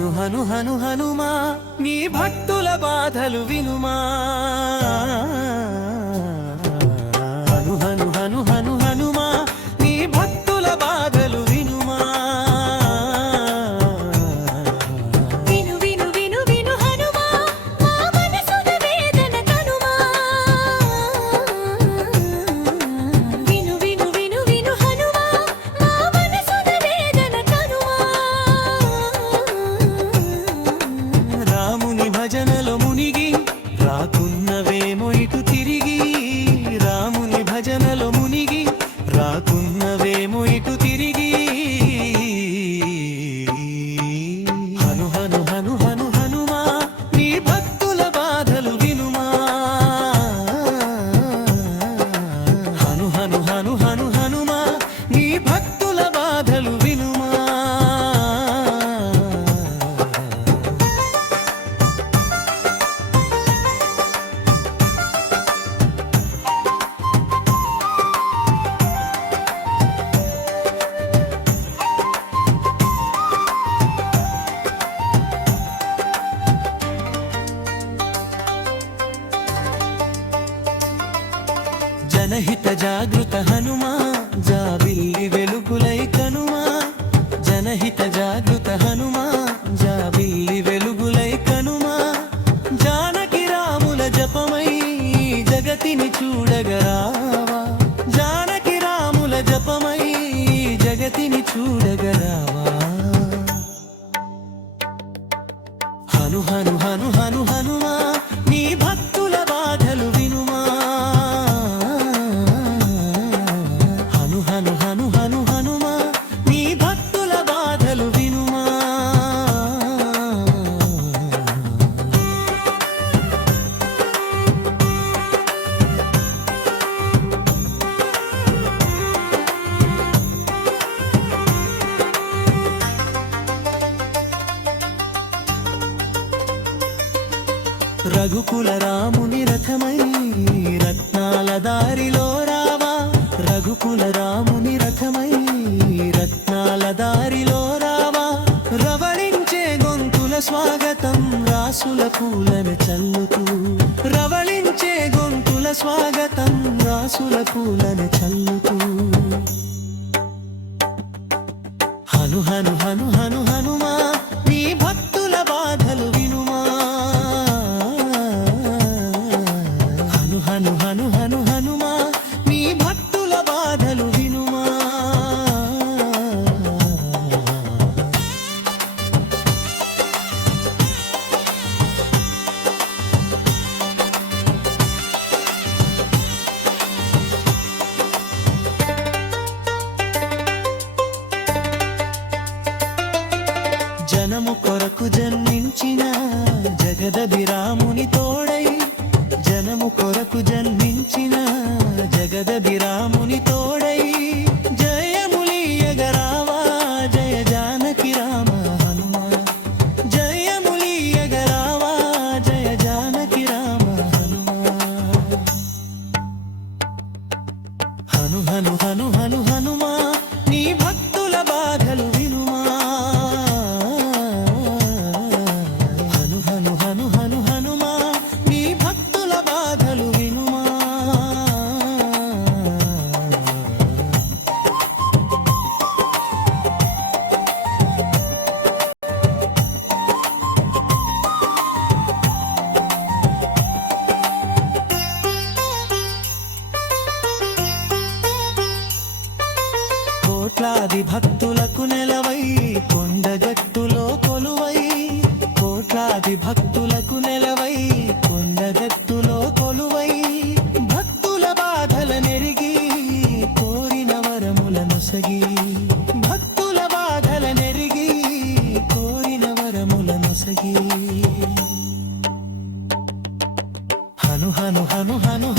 హను హను హను హనుమా నీ భక్తుల బాధలు వినుమా హను హను హను హను హనుమా నీ భక్తుల బాధలు వినుమా విను విను విను విను హనుమా మా మనసున వేదన కనుమా విను విను విను విను హనుమా మా మనసున వేదన కనుమా రాముని భజనలో మునిగి రాకున్నవేమో ఇటు తిరిగి రాముని భజనలో మునిగి రాకున్నవేమో ఇటు తిరిగి హను హను హను హను హనుమా నీ భక్తుల బాధలు వినుమా హను హను హను హను హనుమా నీ భక్తుల బాధలు వినుమా జనహిత జాగృత హనుమా జాబిల్లి వెలుగులై కనుమా జనహిత జాగృత హనుమా జాబిల్లి వెలుగులై కనుమా జానకి రాముల జపమై జగతిని చూడగరావా జానకి రాముల జపమై జగతిని చూడగరావా హను హను హను హను హనుమా నీ భక్తుల బాధలు వినుమా హను హను హను హను హనుమా నీ భక్తుల బాధలు వినుమా రఘుకుల రాముని రథమై రత్నాల దారిలో రావా రఘుకుల రాముని రథమై రత్నాల దారిలో రావా రవళించే గొంతుల స్వాగతం రాసుల పూలను చల్లుతూ రవళించే గొంతుల స్వాగతం రాసుల పూలను చల్లుతూ హను హను హను హను హనుమా నీ భక్తుల బాధలు వినుమా హను హను హను హను హనుమా నీ భక్తుల బాధలు వినుమా జనము కొరకు జన్మించిన జగదది రాముని తోడై జనము కొరకు జన్మించిన జగదది రాముని తోడై జయములీయగరావా జయ జానకి రామ హనుమా జయములీయగరావా జయ జానకి రామ హనుమా హను హను హను హను హనుమా నీ భక్తుల బాధలు వినుమా హను హను హను హను హనుమా నీ భక్తుల బాధలు వినుమా కోట్లాది భక్తులకు నెలవై కొండగట్టులో కొలువై కోట్లాది భక్తులకు నెలవై కొండగట్టులో కొలువై భక్తుల బాధల నెరిగి కోరిన వరముల నొసగి భక్తుల బాధల నెరిగి కోరిన వరముల నొసగి హను హను హను హను